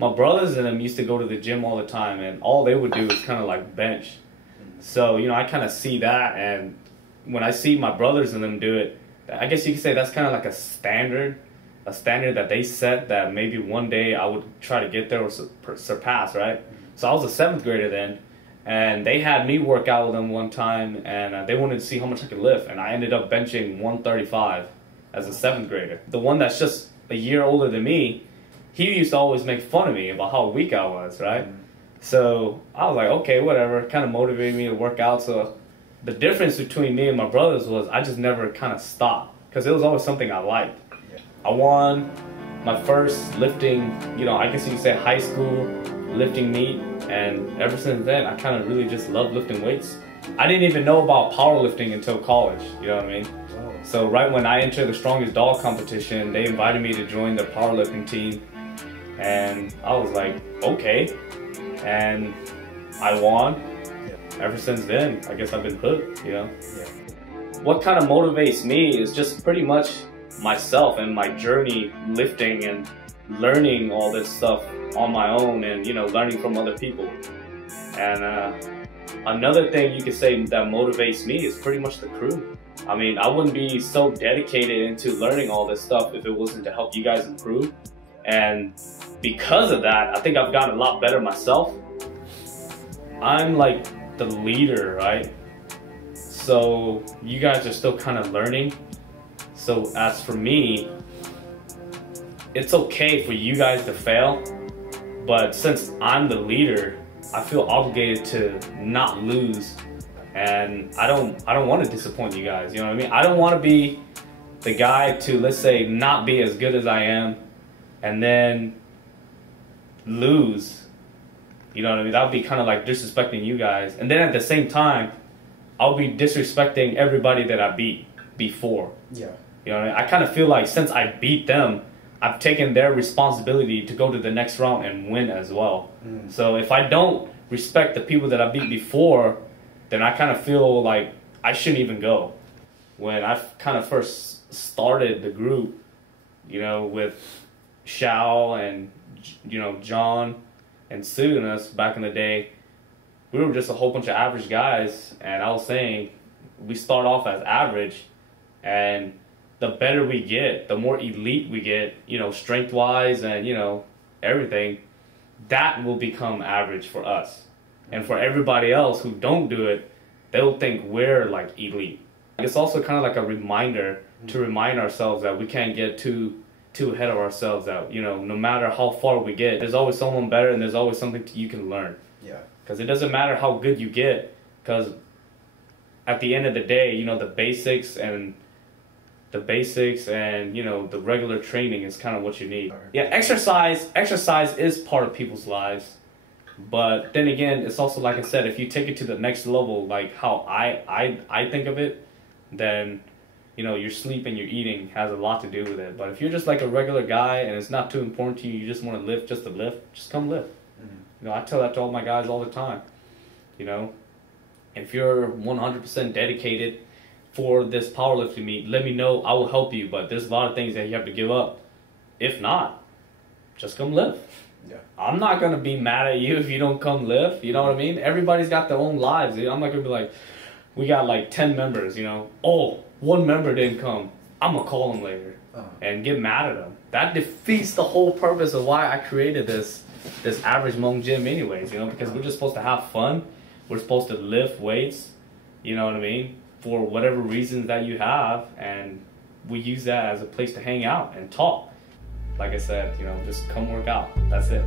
my brothers and them used to go to the gym all the time, and all they would do is kind of like bench. So, you know, I kind of see that, and when I see my brothers and them do it, I guess you could say that's kind of like a standard that they set that maybe one day I would try to get there or surpass, right? So I was a 7th grader then, and they had me work out with them one time, and they wanted to see how much I could lift, and I ended up benching 135 as a 7th grader. The one that's just a year older than me, he used to always make fun of me about how weak I was, right? So I was like, okay, whatever, kind of motivated me to work out. So the difference between me and my brothers was I just never kind of stopped, because it was always something I liked. I won my first lifting, you know, I guess you could say high school lifting meet, and ever since then I kind of really just love lifting weights. I didn't even know about powerlifting until college, you know what I mean? So right when I entered the Strongest Dog competition, they invited me to join the powerlifting team, and I was like, okay, and I won. Ever since then, I guess I've been hooked, you know? What kind of motivates me is just pretty much myself and my journey lifting and learning all this stuff on my own, and, you know, learning from other people. And another thing you could say that motivates me is pretty much the crew. I mean, I wouldn't be so dedicated into learning all this stuff if it wasn't to help you guys improve. And because of that, I think I've gotten a lot better myself. I'm like the leader, right? So you guys are still kind of learning. So as for me, it's okay for you guys to fail, but since I'm the leader, I feel obligated to not lose, and I don't want to disappoint you guys, you know what I mean? I don't want to be the guy to, let's say, not be as good as I am and then lose, you know what I mean? That would be kind of like disrespecting you guys, and then at the same time I'll be disrespecting everybody that I beat before. You know what I mean? I kind of feel like since I beat them, I've taken their responsibility to go to the next round and win as well. So if I don't respect the people that I beat before, then I kind of feel like I shouldn't even go. When I kind of first started the group, you know, with Shao and, you know, John and Sue and us back in the day, we were just a whole bunch of average guys, and I was saying we start off as average, and the better we get, the more elite we get, you know, strength-wise and, you know, everything, that will become average for us. And for everybody else who don't do it, they'll think we're like elite. It's also kind of like a reminder to remind ourselves that we can't get too ahead of ourselves, that, you know, no matter how far we get, there's always someone better and there's always something you can learn. Because it doesn't matter how good you get, because at the end of the day, you know, the basics and you know, the regular training is kind of what you need. Yeah, exercise is part of people's lives, but then again, it's also, like I said, if you take it to the next level, like how I think of it, then, you know, your sleep and your eating has a lot to do with it. But if you're just like a regular guy and it's not too important to you, you just want to lift just to lift, just come lift. You know, I tell that to all my guys all the time. You know, if you're 100% dedicated for this powerlifting meet, let me know. I will help you, but there's a lot of things that you have to give up. If not, just come lift. I'm not gonna be mad at you if you don't come lift. You know what I mean? Everybody's got their own lives. I'm not gonna be like, we got like 10 members, you know, oh, one member didn't come, I'm gonna call him later and get mad at him. That defeats the whole purpose of why I created this average Hmong gym anyways, you know, because we're just supposed to have fun. We're supposed to lift weights, you know what I mean, for whatever reasons that you have, and we use that as a place to hang out and talk. Like I said, you know, just come work out. That's it.